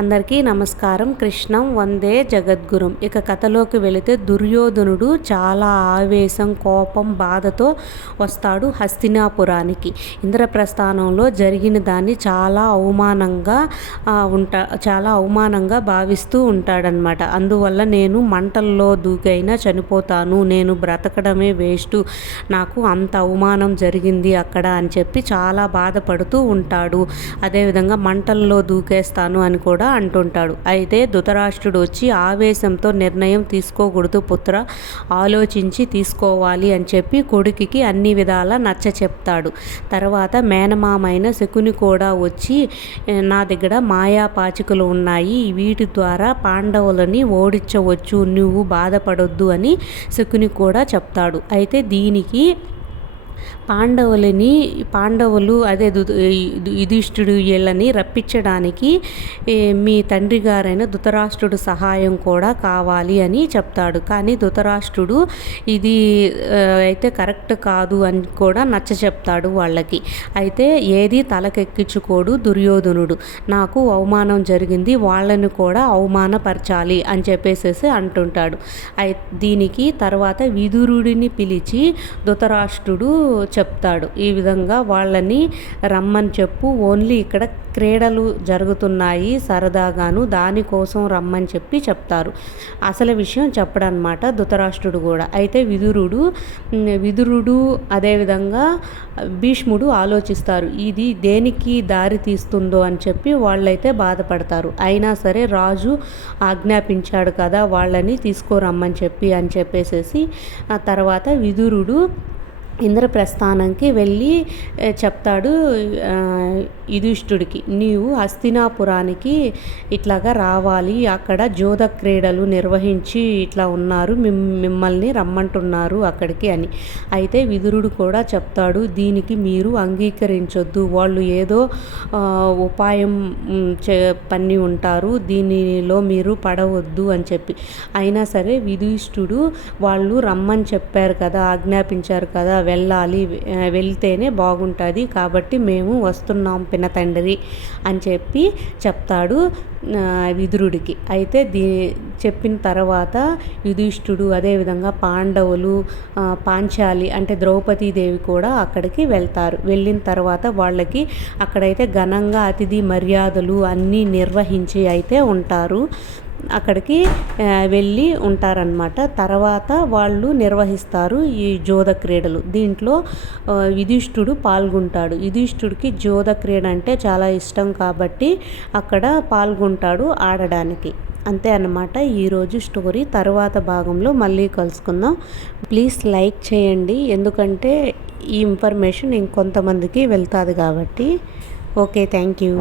అందరికీ నమస్కారం. కృష్ణం వందే జగద్గురుం. ఇక కథలోకి వెళితే దుర్యోధనుడు చాలా ఆవేశం, కోపం, బాధతో వస్తాడు హస్తినాపురానికి. ఇంద్రప్రస్థానంలో జరిగిన దాన్ని చాలా అవమానంగా భావిస్తూ ఉంటాడనమాట. అందువల్ల నేను మంటల్లో దూకైనా చనిపోతాను, నేను బ్రతకడమే వేస్ట్, నాకు అంత అవమానం జరిగింది అక్కడ అని చెప్పి చాలా బాధపడుతూ ఉంటాడు. అదేవిధంగా మంటల్లో దూకేస్తాను అని కూడా అంటుంటాడు. అయితే ధృతరాష్ట్రుడు వచ్చి ఆవేశంతో నిర్ణయం తీసుకోకూడదు పుత్ర, ఆలోచించి తీసుకోవాలి అని చెప్పి కొడుకుకి అన్ని విధాలా నచ్చ చెప్తాడు. తర్వాత మేనమామైన శకుని కూడా వచ్చి నా దగ్గర మాయా పాచికలు ఉన్నాయి, వీటి ద్వారా పాండవులని ఓడించవచ్చు, నువ్వు బాధపడొద్దు అని శకుని కూడా చెప్తాడు. అయితే దీనికి పాండవులు అదే యుధిష్ఠిరుడు వీళ్ళని రప్పించడానికి మీ తండ్రి గారైన ధృతరాష్ట్రుడు సహాయం కూడా కావాలి అని చెప్తాడు. కానీ ధృతరాష్ట్రుడు ఇది అయితే కరెక్ట్ కాదు అని కూడా నచ్చ చెప్తాడు వాళ్ళకి. అయితే ఏది తలకెక్కించుకోడు దుర్యోధనుడు. నాకు అవమానం జరిగింది, వాళ్ళని కూడా అవమానపరచాలి అని చెప్పేసేసి అంటుంటాడు. దీనికి తర్వాత విదురుడిని పిలిచి ధృతరాష్ట్రుడు చెప్తాడు, ఈ విధంగా వాళ్ళని రమ్మని చెప్పు, ఓన్లీ ఇక్కడ క్రీడలు జరుగుతున్నాయి సరదాగాను, దానికోసం రమ్మని చెప్పి చెప్తారు. అసలు విషయం చెప్పడనమాట ధృతరాష్ట్రుడు కూడా. అయితే విదురుడు అదేవిధంగా భీష్ముడు ఆలోచిస్తారు, ఇది దేనికి దారి తీస్తుందో అని చెప్పి వాళ్ళైతే బాధపడతారు. అయినా సరే రాజు ఆజ్ఞాపించాడు కదా వాళ్ళని తీసుకురమ్మని చెప్పేసేసి ఆ తర్వాత విదురుడు ఇంద్రప్రస్థానంకి వెళ్ళి చెప్తాడు యుధిష్ఠుడికి, నీవు హస్తినాపురానికి ఇట్లాగా రావాలి, అక్కడ జోద క్రీడలు నిర్వహించి ఇట్లా ఉన్నారు, మిమ్మల్ని రమ్మంటున్నారు అక్కడికి అని. అయితే విదురుడు కూడా చెప్తాడు, దీనికి మీరు అంగీకరించొద్దు, వాళ్ళు ఏదో ఉపాయం పన్ని ఉంటారు, దీనిలో మీరు పడవద్దు అని చెప్పి. అయినా సరే యుధిష్ఠుడు వాళ్ళు రమ్మని చెప్పారు కదా, ఆజ్ఞాపించారు కదా, వెళ్తేనే బాగుంటుంది, కాబట్టి మేము వస్తున్నాం పిన తండ్రి అని చెప్పి చెప్తాడు విదురుడికి. అయితే చెప్పిన తర్వాత యుధిష్ఠుడు అదేవిధంగా పాండవులు, పాంచాలి అంటే ద్రౌపదీదేవి కూడా అక్కడికి వెళ్తారు. వెళ్ళిన తర్వాత వాళ్ళకి అక్కడైతే ఘనంగా అతిథి మర్యాదలు అన్నీ నిర్వహించి అయితే ఉంటారు. అక్కడికి వెళ్ళి ఉంటారనమాట. తర్వాత వాళ్ళు నిర్వహిస్తారు ఈ జోద క్రీడలు. దీంట్లో యుధిష్ఠుడు పాల్గొంటాడు. యుధిష్ఠుడికి జోద క్రీడ అంటే చాలా ఇష్టం కాబట్టి అక్కడ పాల్గొంటాడు ఆడడానికి. అంతే అన్నమాట ఈరోజు స్టోరీ. తర్వాత భాగంలో మళ్ళీ కలుసుకుందాం. ప్లీజ్ లైక్ చేయండి, ఎందుకంటే ఈ ఇన్ఫర్మేషన్ ఇంకొంతమందికి వెళ్తుంది కాబట్టి. Okay, thank you.